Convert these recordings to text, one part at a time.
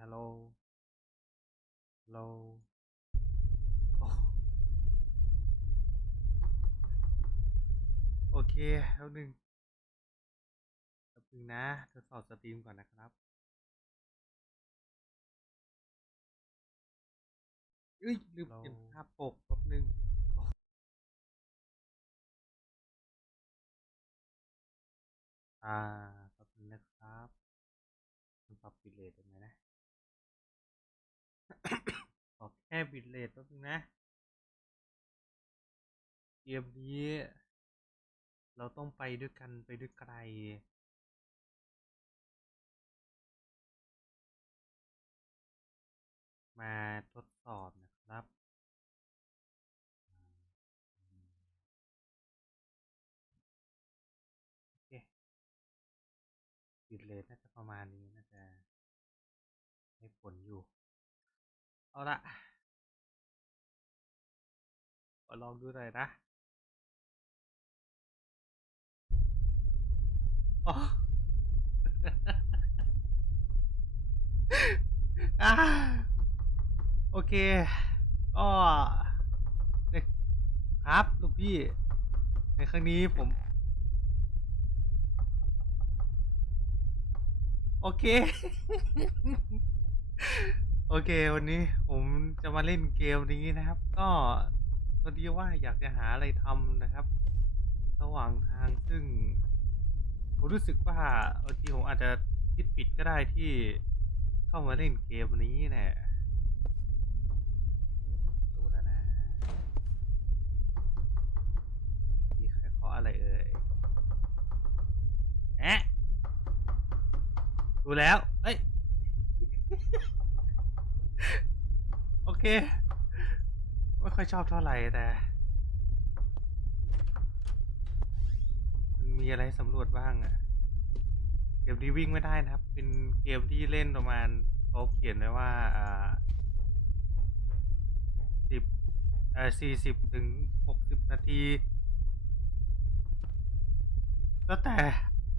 ฮัลโหลฮัลโหลโอ้โอเคแล้วหนึ่งแป๊บนึงนะทดสอบสตรีมก่อนนะครับเอ้ยลืมเปลี่ยนภาพปกแป๊บนึงอ่าแป๊บนึงนะครับมันปรับบิตเรทยังไงนะ ขอแค่บิตเรทแป๊บนึงนะ เกมนี้ เราต้องไปด้วยกันไปด้วยไกล มาทดสอบนะครับโอเคบิตเรทน่าจะประมาณนี้ เอาละขอลองดูหน่อยนะอ๋ออ่าโอเคก็ครับลูกพี่ ในครั้งนี้ผม โอเค โอเค วันนี้ผมจะมาเล่นเกมนี้นะครับ ก็พอดีว่าอยากจะหาอะไรทำนะครับ ระหว่างทางซึ่ง ผมรู้สึกว่าบางทีผมอาจจะคิดผิดก็ได้ที่เข้ามาเล่นเกมนี้เนี่ยดูแล้วนะมีใครเคาะอะไรเอ่ยแอะดูแล้ว เอ้ย โอ เค ไม่ค่อยชอบเท่าไหร่แต่ มันมีอะไรสำรวจบ้างอะเกมนี้วิ่งไม่ได้นะครับ เป็นเกมที่เล่นประมาณเขาเขียนไว้ว่าอ่าสิบเอ่อสี่สิบถึงหกสิบนาที แล้วแต่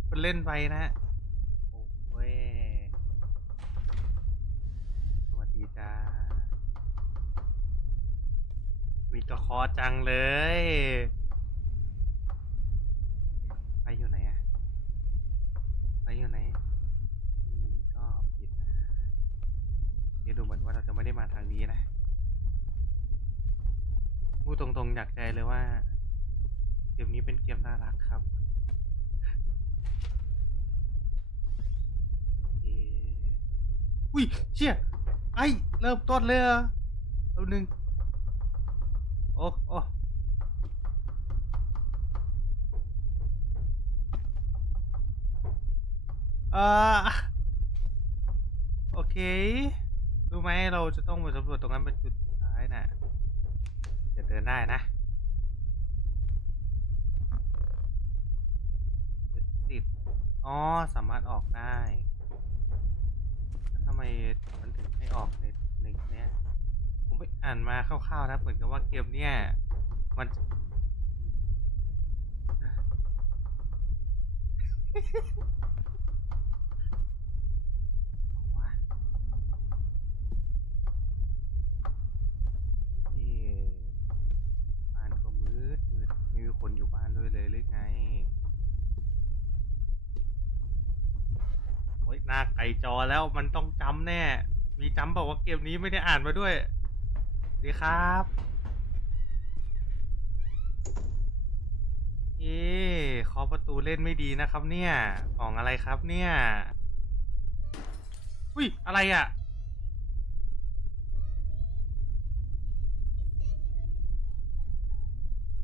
คนเล่นไปนะฮะโอ้ยสวัสดีจ้า มีกระคอจังเลย ไปอยู่ไหนอะไปอยู่ไหนนี่ก็ผิดนะนี่ดูเหมือนว่าเราจะไม่ได้มาทางนี้นะพูดตรงๆอยากใจเลยว่า เกมนี้เป็นเกมน่ารักครับอเคอุ้ยเชี่ยไอเริ่มต้นเลยเหรอแป๊บนึง อ้โอ้เออโอเค รู้ไหมเราจะต้องไปสำรวจตรงนั้นเป็นจุดสุดท้ายน่ะจะเดินได้นะติดอ๋อ สามารถออกได้ แล้วทำไมมันถึงให้ออกเนี้ย ผมไปอ่านมาคร่าวๆนะเหมือนกับว่าเกมเนี่ย มันวะนี่บ้านก็มืดมืดไม่มีคนอยู่บ้านด้วยเลยหรือไง โอ้ยหน้าไก่จอแล้วมันต้องจำแน่ มีจำบอกว่าเกมนี้ไม่ได้อ่านมาด้วย ดีครับเอ๊ะเคาะประตูเล่นไม่ดีนะครับ เนี่ยกล่องอะไรครับเนี่ย อุ้ย อะไรอะ่ะ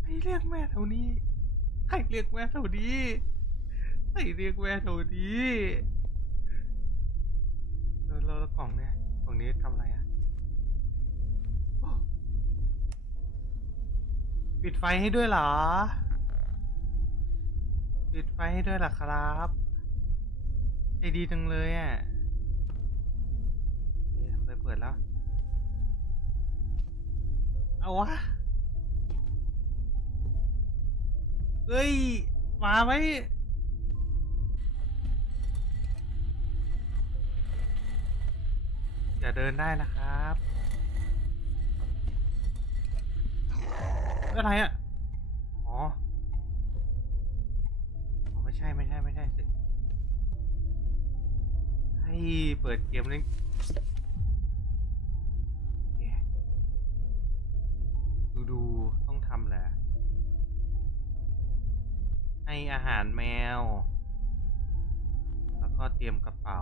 ใครเรียกแม่แถวนี้ ใครเรียกแม่แถวนี้ใครเรียกแม่แถวนี้แล้วแล้วแล้วกล่องเนี่ย กล่องนี้ทำอะไรอะ่ ปิดไฟให้ด้วยเหรอ ปิดไฟให้ด้วยหรอครับใจดีจังเลยอะเอ๊ะไฟเปิดแล้ว เอาวะ เฮ้ย มาไหมอย่าเดินได้นะครับ อะไรอะ อ๋อ ไม่ใช่ไม่ใช่ไม่ใช่สิให้เปิดเกมเล่นดูดูต้องทำแหละ ให้อาหารแมว แล้วก็เตรียมกระเป๋า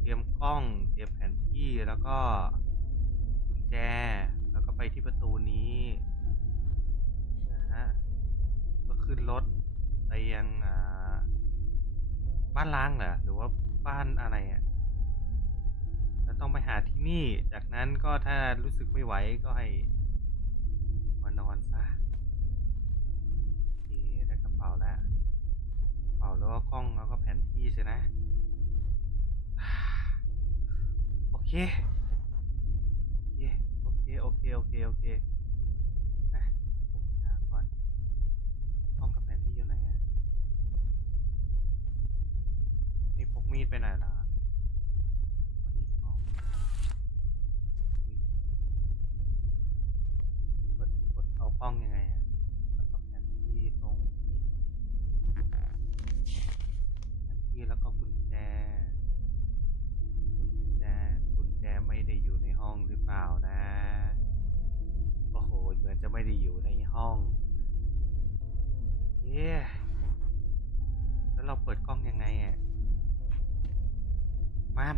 เตรียมกล้อง เตรียมแผนที่แล้วก็กุญแจ แล้วก็ไปที่ประตูนี้ บ้านล้างเหรอหรือว่าบ้านอะไรอะแล้วต้องไปหาที่นี่ จากนั้นก็ถ้ารู้สึกไม่ไหวก็ให้มานอนซะโอเคได้กระเป๋าแล้วกระเป๋าแล้วก็กล้องแล้วก็แผนที่ใช่นะ โอเค โอเค โอเค โอเค โอเคโอเค นะ ผมหาก่อนกล้องกับแผนที่อยู่ไหนอะนี่พก มีดไปไหนนะ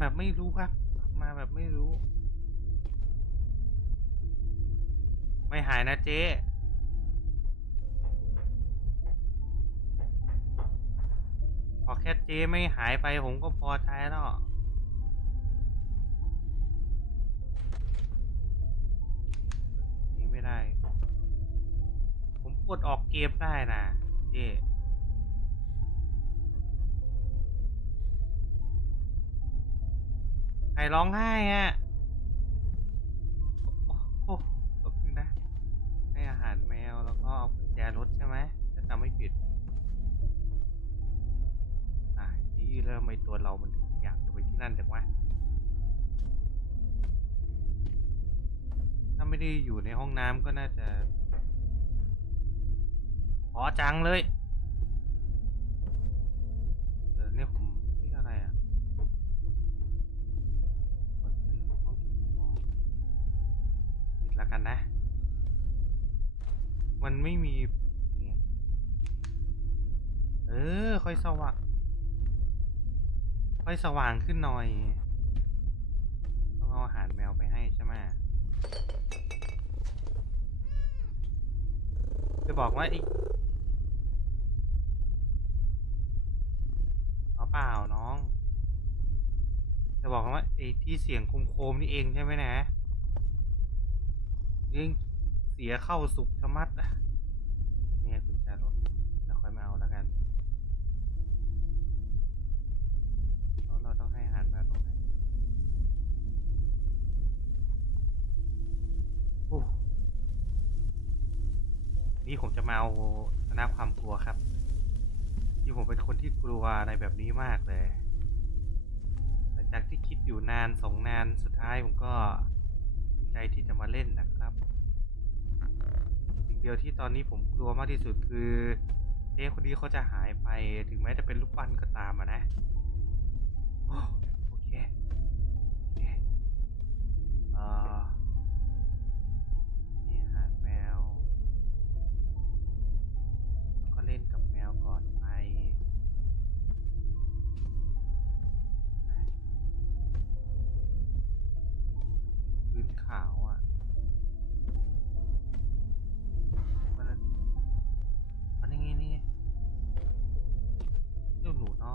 แบบไม่รู้ครับ มาแบบไม่รู้ ไม่หายนะเจ๊พอแค่เจ๊ไม่หายไปผมก็พอใจแล้วนี้ไม่ได้ ผมกดออกเกมได้นะเจ๊ ใครร้องไห้อะโอ้โหขอบคุณนะ ให้อาหารแมวแล้วก็เอากุญแจรถใช่ไหมถ้าจำไม่ผิดอ่านี่เริ่มไอตัวเรามันถึงอยากจะไปที่นั่นจังวะถ้าไม่ได้อยู่ในห้องน้ำก็น่าจะขอจังเลย ค่อยสว่างค่อยสว่างขึ้นหน่อย ต้องเอาอาหารแมวไปให้ใช่ไหมจะบอกว่าอีกเอาเปล่าน้อง จะบอกว่าไอ้ที่เสียงโคมๆนี่เองใช่ไหมนะเรื่องเสียเข้าสุกชะมัด มาเอาชนะความกลัวครับที่ผมเป็นคนที่กลัวอะไรแบบนี้มากเลย หลังจากที่คิดอยู่นานสองนานสุดท้ายผมก็ตัดใจที่จะมาเล่นนะครับ สิ่งเดียวที่ตอนนี้ผมกลัวมากที่สุดคือเอ๊ะคนนี้เขาจะหายไปถึงแม้จะเป็นลูกปั้นก็ตามอะนะโอเคโอเคอ่อ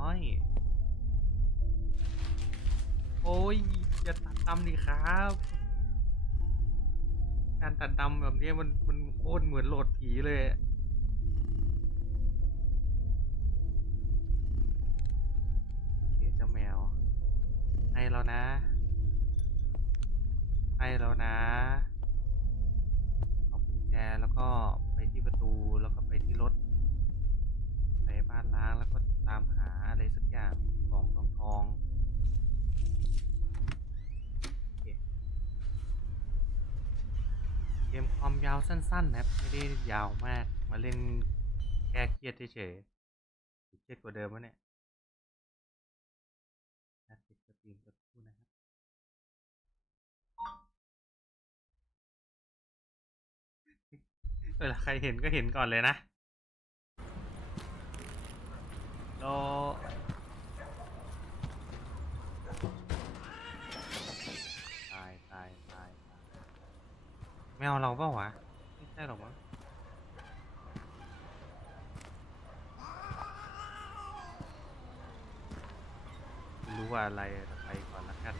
อย โอ้ยอย่าตัดดำดิครับ การตัดดำแบบนี้มันมันโคตรเหมือนโหลดผีเลยอะโอเคเจ้าแมวให้แล้วนะ ให้แล้วนะ เอากุญแจแล้วก็ไปที่ประตูแล้วก็ไปที่รถ ไปบ้านล้างแล้ว เกมความยาวสั้นๆนะครับไม่ได้ยาวมากมาเล่นแก้เครียดเฉยๆเครียดกว่าเดิมวะเนี่ยนะปิดสตรีมสักครู่นะครับเวลาใครเห็นก็เห็นก่อนเลยนะรอตายตายตายตาย ไม่เอาเราเปล่าวะไม่ใช่หรอกมั้งไม่รู้ว่าอะไรแต่ไปก่อนละกัน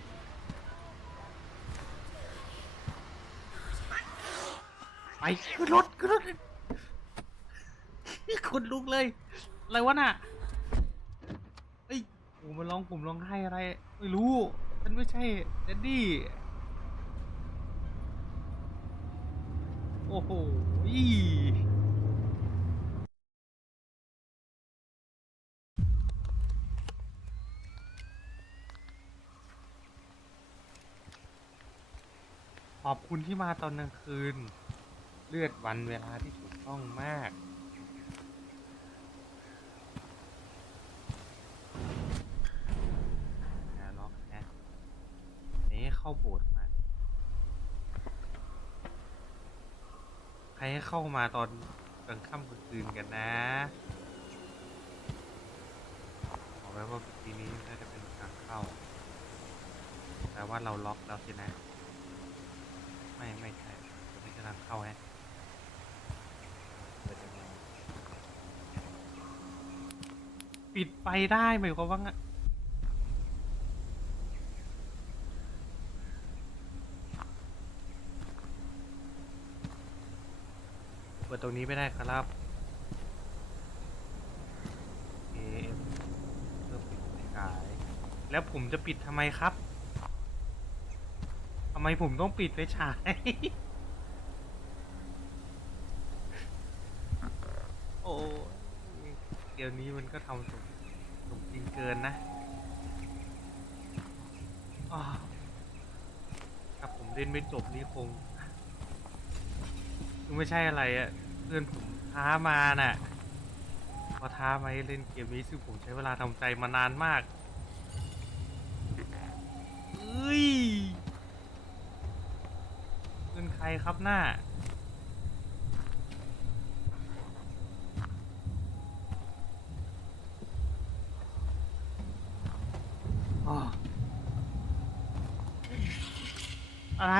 ไปขึ้นรถขึ้นรถคนลุกเลย อะไรวะน่ะเอ้ยโอ้มันร้องผมร้องไห้อะไร ไม่รู้มันไม่ใช่แดดดี้ โอ้โหอีขอบคุณที่มาตอนกลางคืน เลือดวันเวลาที่ถูกต้องมาก นะล็อกนะนี่เข้าโบสถ์ ครให้เข้ามาตอนกลางค่ำกลางคืนกันนะบอกไว้ว่าปีนี้น่าจะเป็นทางเข้า แต่ว่าเราล็อกแล้วสินะ ไม่ไม่ใช่ไม่ใช่ทางเข้าแฮะเปิดยังไงปิดไฟได้หมายความว่าไงเปิด ตรงนี้ไม่ได้ครับเอฟเพื่อปิดไฟฉาย แล้วผมจะปิดทำไมครับทำไมผมต้องปิดไฟฉาย โอ้เดี๋ยวนี้มันก็ทำสมสมจริงเกินนะถ้าผมเล่นไม่จบนี่คง ไม่ใช่อะไรอะ่ะ พื่อนผมท้ามาน่ะพอท้ามาให้เล่นเกมนี้ซึ่งผมใช้เวลาทำใจมานานมากเอ้ยเป็นใครครับหน้าอ้ออะไร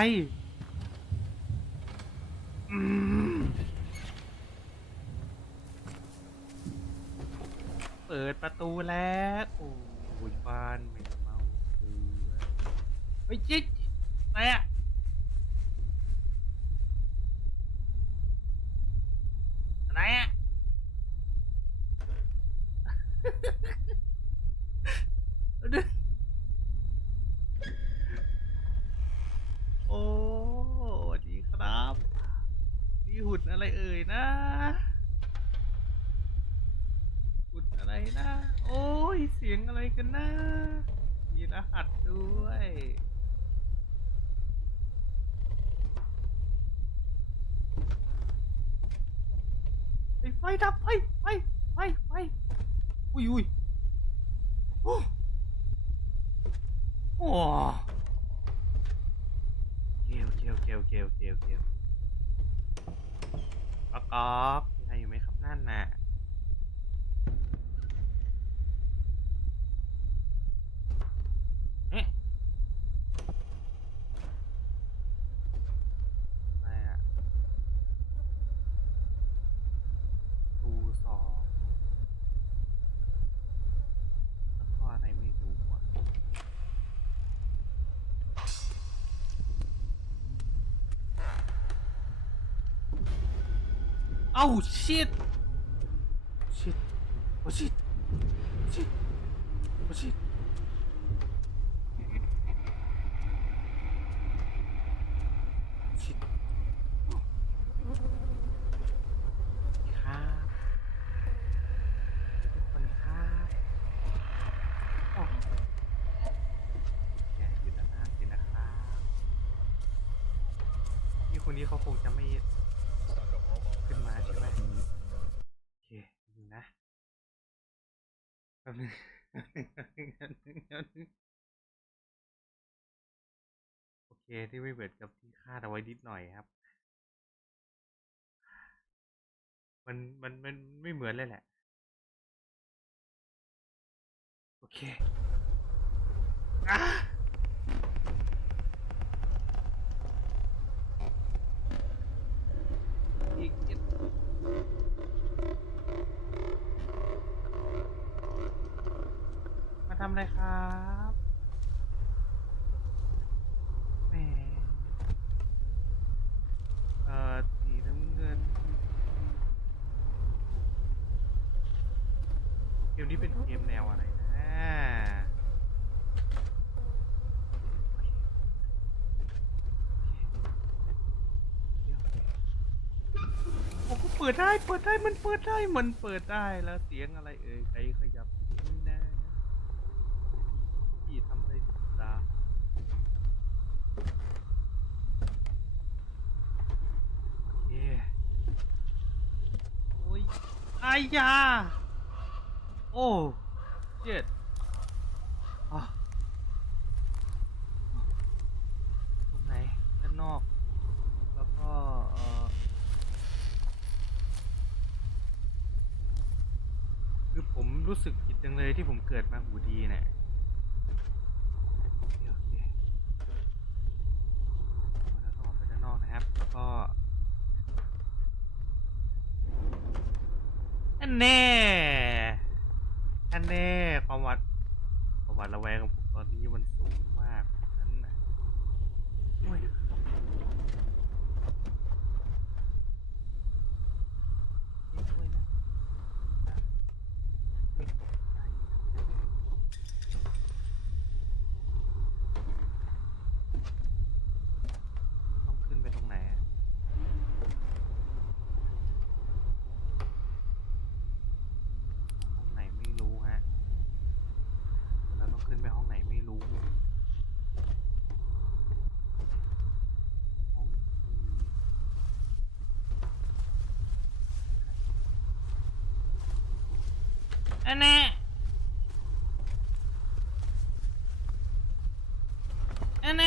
อืม เประตูแล้วโอ้ยบ้านไม่เมาเถื่อเฮ้ยจิ๊กอะไรอะ อะไรอะ โอ้สวัสดีครับนี่หุ่นอะไรเอ่ยนะ หุ่นอะไรนะ โอ้ย เสียงอะไรกันนะ มีรหัสด้วย ไฟดับไฟไฟไฟไฟอุ้ยอุ้ยโอ้โอ้เกลเกลเกลเกลเกลเกลประกอบมีใครอยู่ไหมครับนั่นน่ะเอ๊ะอะไรอะ ดูสองแล้วก็อะไรไม่รู้อะ เอ้าชิดชิดโอ้ชิดชิดโอ้ชิดชิดครับทุกคนครับโอ้แกอยู่ด้านหน้าสินะครับพี่คนนี้นี้เขาคงจะไม่ ขึ้นมาใช่ไหมโอเคนะแป๊บนึงแป๊บนึงแป๊บนึงแป๊บนึงแป๊บนึงโอเคที่ไม่เหมือนกับที่คาดเอาไว้นิดหน่อยครับ มันมันมันไม่เหมือนเลยแหละ โอเคอะอีกนิดมา ทำอะไรครับแหมเอ่อสีน้ำเงินเกมนี้เป็นเกมแนวอะไรนะโอ้ก็เปิดได้ เปิดได้ มันเปิดได้ มันเปิดได้ แล้วเสียงอะไรเอ่ยใครขยับนี่นะพี่ทำอะไรผิดตาโอเค โอ้ย อายา โอ้เจ็ดอะตรงไหน ด้านนอก แล้วก็เออคือผมรู้สึกผิดจังเลยที่ผมเกิดมาหูดีเนี่ยโอเคโอเคเราต้องออกไปด้านนอกนะครับ แล้วก็ อันแน่อันแน่ความหวัดความหวัดระแวงของผมตอนนี้มันสูงมากนั้นนะโอ้ยนี่ด้วยนะอะไม่ตกใจต้องขึ้นไปตรงไหนอะ ห้องไหนไม่รู้ฮะเดี๋ยวเราต้องขึ้นไปห้องไหนไม่รู้ ห้อง ที่อันแน่อันแ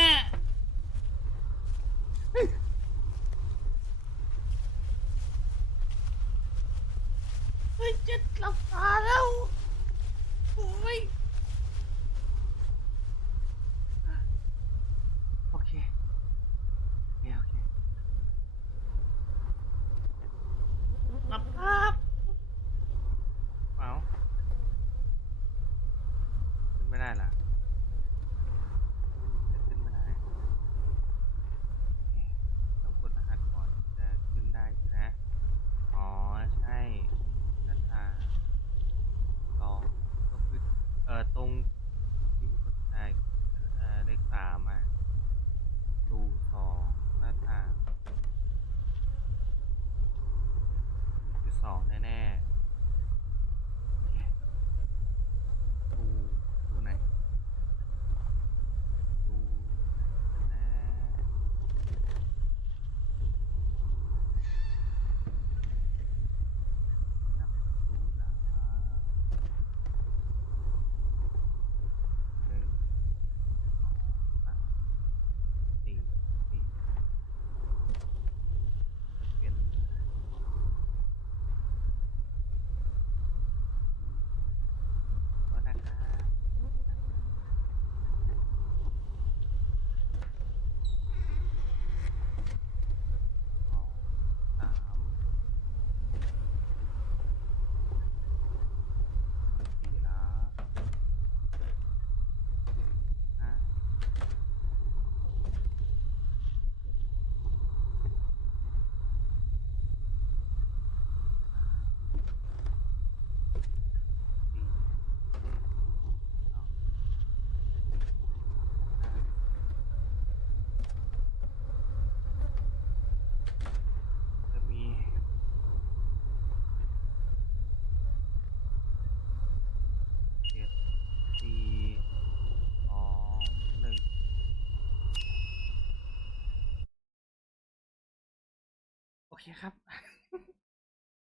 เคครับ